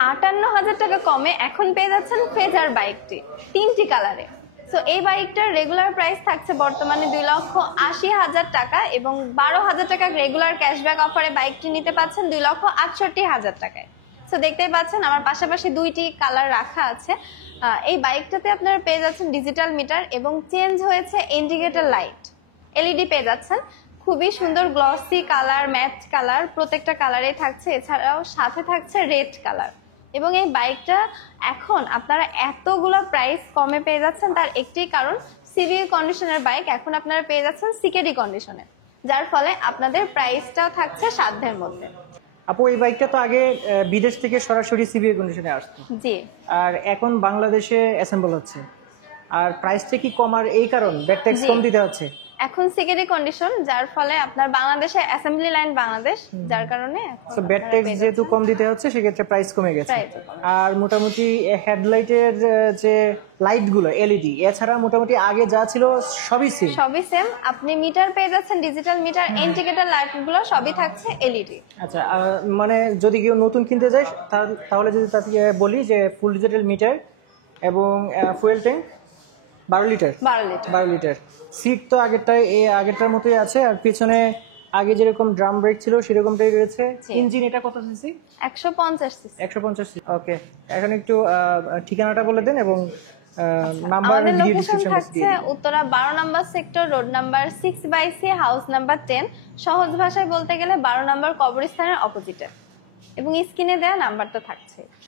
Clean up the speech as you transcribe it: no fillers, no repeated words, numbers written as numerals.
58,000 টাকা কমে এখন পেয়ে যাচ্ছেন ফেজার বাইকটি 3টি কালারে। সো এই বাইকটার রেগুলার প্রাইস থাকছে বর্তমানে 2,80,000 টাকা এবং 12,000 টাকা রেগুলার ক্যাশব্যাক অফারে বাইকটি নিতে পাচ্ছেন 2,68,000 টাকায়। সো দেখতেই পাচ্ছেন আমার পাশাপাশি দুইটি কালার রাখা আছে। এই বাইকটাতে আপনারা পেয়ে যাচ্ছেন ডিজিটাল মিটার এবং চেঞ্জ হয়েছে ইন্ডিকেটর লাইট, এলইডি পেয়ে যাচ্ছেন। খুবই সুন্দর গ্লসি কালার, ম্যাট কালার, প্রত্যেকটা কালারেই থাকছে। এছাড়াও সাথে থাকছে রেড কালার। এবং এই বাইকটা এখন আপনারা এতগুলো প্রাইস কমে পেয়ে যাচ্ছেন তার একটি কারণ, সিভিল কন্ডিশনের বাইক এখন আপনারা পেয়ে যাচ্ছেন সিকেডি কন্ডিশনে, যার ফলে আপনাদের প্রাইসটাও থাকছে সাধ্যের মধ্যে। আপু এই বাইকটা তো আগে বিদেশ থেকে সরাসরি সিবিআই কন্ডিশনে আসতো, জি, আর এখন বাংলাদেশে অ্যাসেম্বল হচ্ছে, আর প্রাইসটা কি কমার এই কারণ ব্যাট ট্যাক্স কম দিতে হচ্ছে এখন সিকেডি কন্ডিশন, যার ফলে আপনার বাংলাদেশে অ্যাসেম্বলি লাইন বাংলাদেশ, যার কারণে তো ব্যাট ট্যাক্স যেহেতু কম দিতে হচ্ছে সেক্ষেত্রে প্রাইস কমে গেছে। আর মোটামুটি হেডলাইটের যে লাইটগুলো এলইডি, এছাড়া মোটামুটি আগে যা ছিল সবই সেম। আপনি মিটার পেয়ে যাচ্ছেন ডিজিটাল মিটার, ইন্ডিকেটর লাইটগুলো সবই থাকছে এলইডি। আচ্ছা, মানে যদি কেউ নতুন কিনতে যায় তাহলে যদি তাকে বলি যে ফুল ডিজিটাল মিটার এবং ফুয়েল ট্যাঙ্ক 12 লিটার, সিট তো আগেরটার মতোই আছে, আর পিছনে আগে যেরকম ড্রাম ব্রেক ছিল সেরকমটাই রয়েছে। ইঞ্জিন এটা কত সিসি? 150 সিসি। 150 সিসি। ওকে, এখন একটু ঠিকানাটা বলে দেন এবং নাম্বার আমাদের লোকেশন থাকছে উত্তরা 12 নম্বর sector, road number 6/C, house number 10। সহজ ভাষায় বলতে গেলে 12 নম্বর কবরস্থানের অপোজিটে, এবং স্ক্রিনে দেওয়া নাম্বারটা থাকছে।